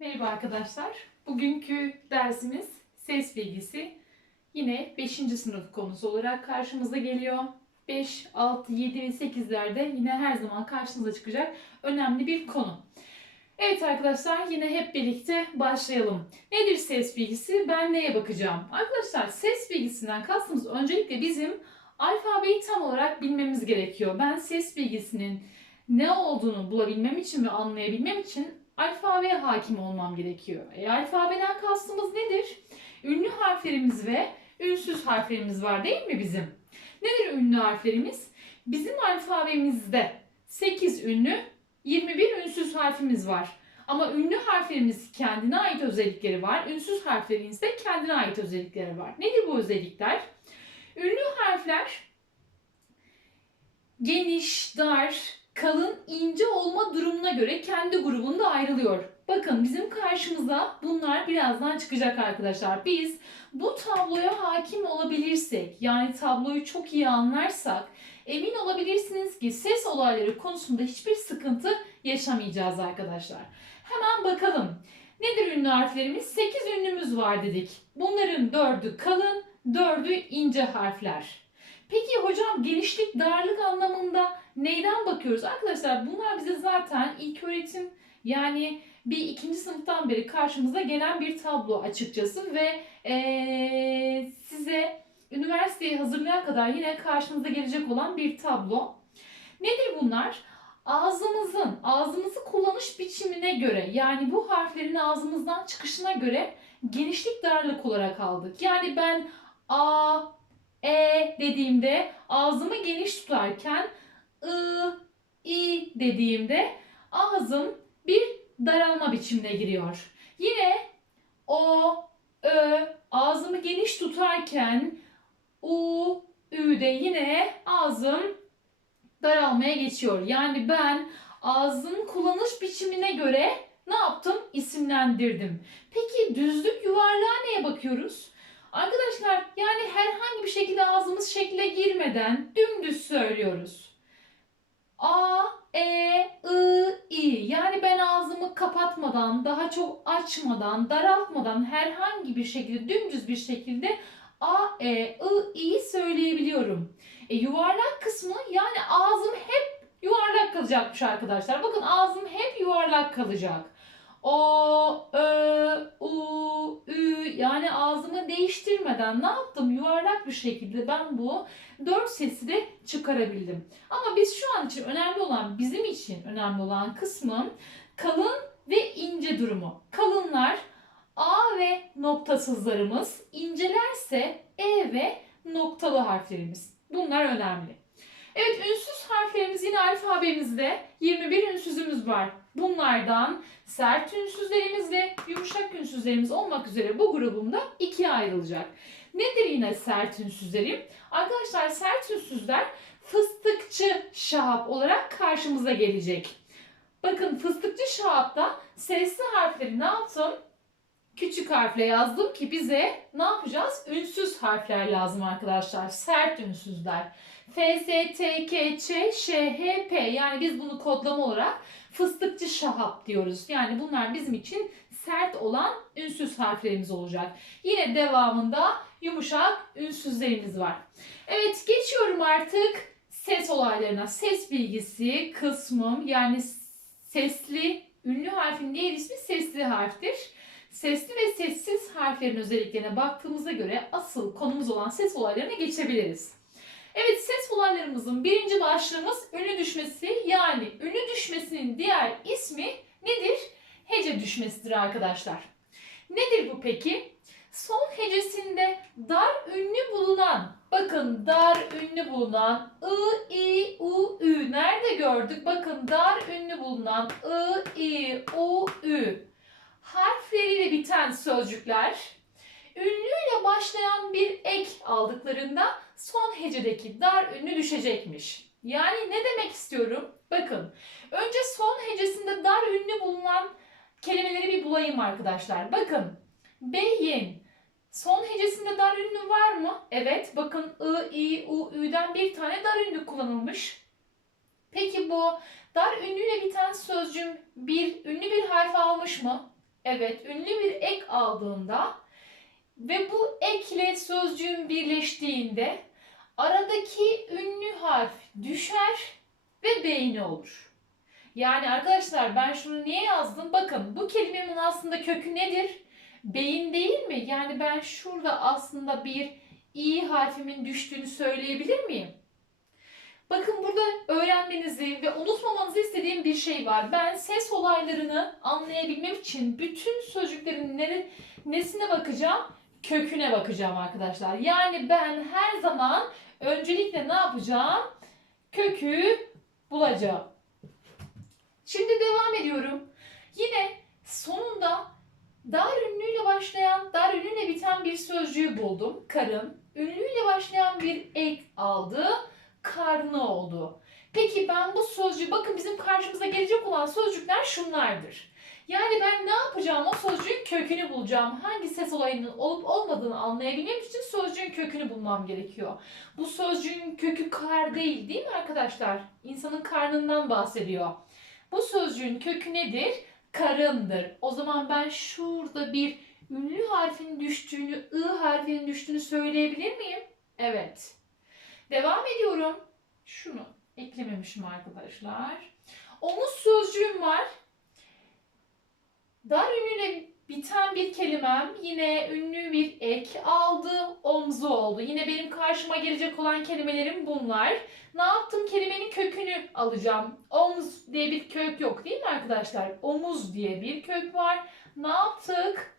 Merhaba arkadaşlar. Bugünkü dersimiz ses bilgisi. Yine 5. sınıf konusu olarak karşımıza geliyor. 5, 6, 7 ve 8'lerde yine her zaman karşınıza çıkacak önemli bir konu. Evet arkadaşlar yine hep birlikte başlayalım. Nedir ses bilgisi? Ben neye bakacağım? Arkadaşlar ses bilgisinden kastımız öncelikle bizim alfabeyi tam olarak bilmemiz gerekiyor. Ben ses bilgisinin ne olduğunu bulabilmem için ve anlayabilmem için alfabeye hakim olmam gerekiyor. E, alfabeden kastımız nedir? Ünlü harflerimiz ve ünsüz harflerimiz var değil mi bizim? Nedir ünlü harflerimiz? Bizim alfabemizde 8 ünlü, 21 ünsüz harfimiz var. Ama ünlü harflerimiz kendine ait özellikleri var. Ünsüz harflerimiz de kendine ait özellikleri var. Nedir bu özellikler? Ünlü harfler geniş, dar, kalın, ince olma durumuna göre kendi grubunda ayrılıyor. Bakın bizim karşımıza bunlar birazdan çıkacak arkadaşlar. Biz bu tabloya hakim olabilirsek, yani tabloyu çok iyi anlarsak emin olabilirsiniz ki ses olayları konusunda hiçbir sıkıntı yaşamayacağız arkadaşlar. Hemen bakalım. Nedir ünlü harflerimiz? 8 ünlümüz var dedik. Bunların 4'ü kalın, 4'ü ince harfler. Peki hocam genişlik, darlık anlamında neyden bakıyoruz? Arkadaşlar bunlar bize zaten ilk öğretim yani bir ikinci sınıftan beri karşımıza gelen bir tablo açıkçası ve eee, size üniversiteye hazırlığa kadar yine karşınıza gelecek olan bir tablo. Nedir bunlar? Ağzımızın, ağzımızı kullanış biçimine göre yani bu harflerin ağzımızdan çıkışına göre genişlik darlık olarak aldık. Yani ben A, E dediğimde ağzımı geniş tutarken I, I dediğimde ağzım bir daralma biçimine giriyor. Yine O, Ö ağzımı geniş tutarken U, Ü'de yine ağzım daralmaya geçiyor. Yani ben ağzın kullanış biçimine göre ne yaptım? İsimlendirdim. Peki düzlük yuvarlığa neye bakıyoruz? Arkadaşlar yani herhangi bir şekilde ağzımız şekle girmeden dümdüz söylüyoruz. A, E, I, I. Yani ben ağzımı kapatmadan, daha çok açmadan, daraltmadan herhangi bir şekilde dümdüz bir şekilde A, E, I, İ'yi söyleyebiliyorum. E, yuvarlak kısmı yani ağzım hep yuvarlak kalacakmış arkadaşlar. Bakın ağzım hep yuvarlak kalacak. O, Ö, U, Ü yani ağzımı değiştirmeden ne yaptım? Yuvarlak bir şekilde ben bu dört sesi de çıkarabildim. Ama biz şu an için önemli olan, bizim için önemli olan kısmın kalın ve ince durumu. Kalınlar A ve noktasızlarımız, incelerse E ve noktalı harflerimiz. Bunlar önemli. Evet ünsüz harflerimiz yine alfabemizde 21 ünsüzümüz var. Bunlardan sert ünsüzlerimiz ve yumuşak ünsüzlerimiz olmak üzere bu grubumda ikiye ayrılacak. Nedir yine sert ünsüzlerim? Arkadaşlar sert ünsüzler fıstıkçı şahap olarak karşımıza gelecek. Bakın fıstıkçı şahapta sesli harfleri ne yaptım? Küçük harfle yazdım ki bize ne yapacağız? Ünsüz harfler lazım arkadaşlar. Sert ünsüzler. F, S, T, K, Ç, Ş, H, P. Yani biz bunu kodlama olarak fıstıkçı şahap diyoruz. Yani bunlar bizim için sert olan ünsüz harflerimiz olacak. Yine devamında yumuşak ünsüzlerimiz var. Evet geçiyorum artık ses olaylarına. Ses bilgisi kısmım yani sesli ünlü harfin diğer ismi sesli harftir. Sesli ve sessiz harflerin özelliklerine baktığımızda göre asıl konumuz olan ses olaylarına geçebiliriz. Evet ses olaylarımızın birinci başlığımız ünlü düşmesi yani ünlü düşmesinin diğer ismi nedir? Hece düşmesidir arkadaşlar. Nedir bu peki? Son hecesinde dar ünlü bulunan, bakın dar ünlü bulunan I, I, U, Ü. Nerede gördük? Bakın dar ünlü bulunan I, I, U, Ü. Harfleriyle biten sözcükler ünlüyle başlayan bir ek aldıklarında son hecedeki dar ünlü düşecekmiş. Yani ne demek istiyorum? Bakın önce son hecesinde dar ünlü bulunan kelimeleri bir bulayım arkadaşlar. Bakın beyin son hecesinde dar ünlü var mı? Evet bakın I, I, U, Ü'den bir tane dar ünlü kullanılmış. Peki bu dar ünlüyle biten sözcüğüm bir ünlü bir harf almış mı? Evet, ünlü bir ek aldığında ve bu ekle sözcüğün birleştiğinde aradaki ünlü harf düşer ve beyni olur. Yani arkadaşlar ben şunu niye yazdım? Bakın bu kelimemin aslında kökü nedir? Beyin değil mi? Yani ben şurada aslında bir i harfimin düştüğünü söyleyebilir miyim? Bakın burada öğrenmenizi ve unutmamanızı istediğim bir şey var. Ben ses olaylarını anlayabilmem için bütün sözcüklerin nere, nesine bakacağım? Köküne bakacağım arkadaşlar. Yani ben her zaman öncelikle ne yapacağım? Kökü bulacağım. Şimdi devam ediyorum. Yine sonunda dar ünlüyle başlayan, dar ünlüyle biten bir sözcüğü buldum. Karın. Ünlüyle başlayan bir ek aldı. Karnı oldu. Peki ben bu sözcüğü, bakın bizim karşımıza gelecek olan sözcükler şunlardır. Yani ben ne yapacağım? O sözcüğün kökünü bulacağım. Hangi ses olayının olup olmadığını anlayabilmem için sözcüğün kökünü bulmam gerekiyor. Bu sözcüğün kökü kar değil değil mi arkadaşlar? İnsanın karnından bahsediyor. Bu sözcüğün kökü nedir? Karındır. O zaman ben şurada bir ünlü harfin düştüğünü, ı harfinin düştüğünü söyleyebilir miyim? Evet. Devam ediyorum. Şunu eklememişim arkadaşlar. Omuz sözcüğüm var. Dar ünlüyle biten bir kelimem yine ünlü bir ek aldı, omzu oldu. Yine benim karşıma gelecek olan kelimelerim bunlar. Ne yaptım? Kelimenin kökünü alacağım. Omuz diye bir kök yok değil mi arkadaşlar? Omuz diye bir kök var. Ne yaptık?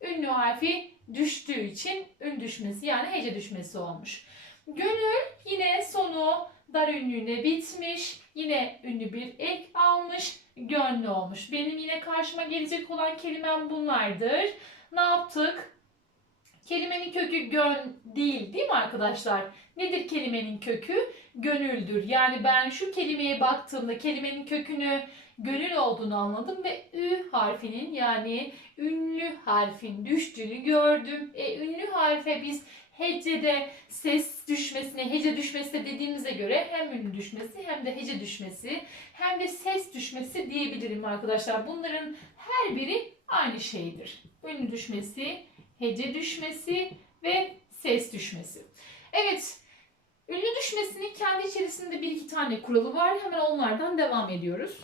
Ünlü harfi düştüğü için ün düşmesi yani hece düşmesi olmuş. Gönül yine sonu dar ünlüğüne bitmiş. Yine ünlü bir ek almış. Gönlü olmuş. Benim yine karşıma gelecek olan kelimem bunlardır. Ne yaptık? Kelimenin kökü gön değil değil mi arkadaşlar? Nedir kelimenin kökü? Gönüldür. Yani ben şu kelimeye baktığımda kelimenin kökünü gönül olduğunu anladım ve ü harfinin yani ünlü harfin düştüğünü gördüm. E, ünlü harfe biz hecede ses düşmesine, hece düşmesi dediğimize göre hem ünlü düşmesi hem de hece düşmesi hem de ses düşmesi diyebilirim arkadaşlar. Bunların her biri aynı şeydir. Ünlü düşmesi, hece düşmesi ve ses düşmesi. Evet, ünlü düşmesinin kendi içerisinde bir iki tane kuralı var. Hemen onlardan devam ediyoruz.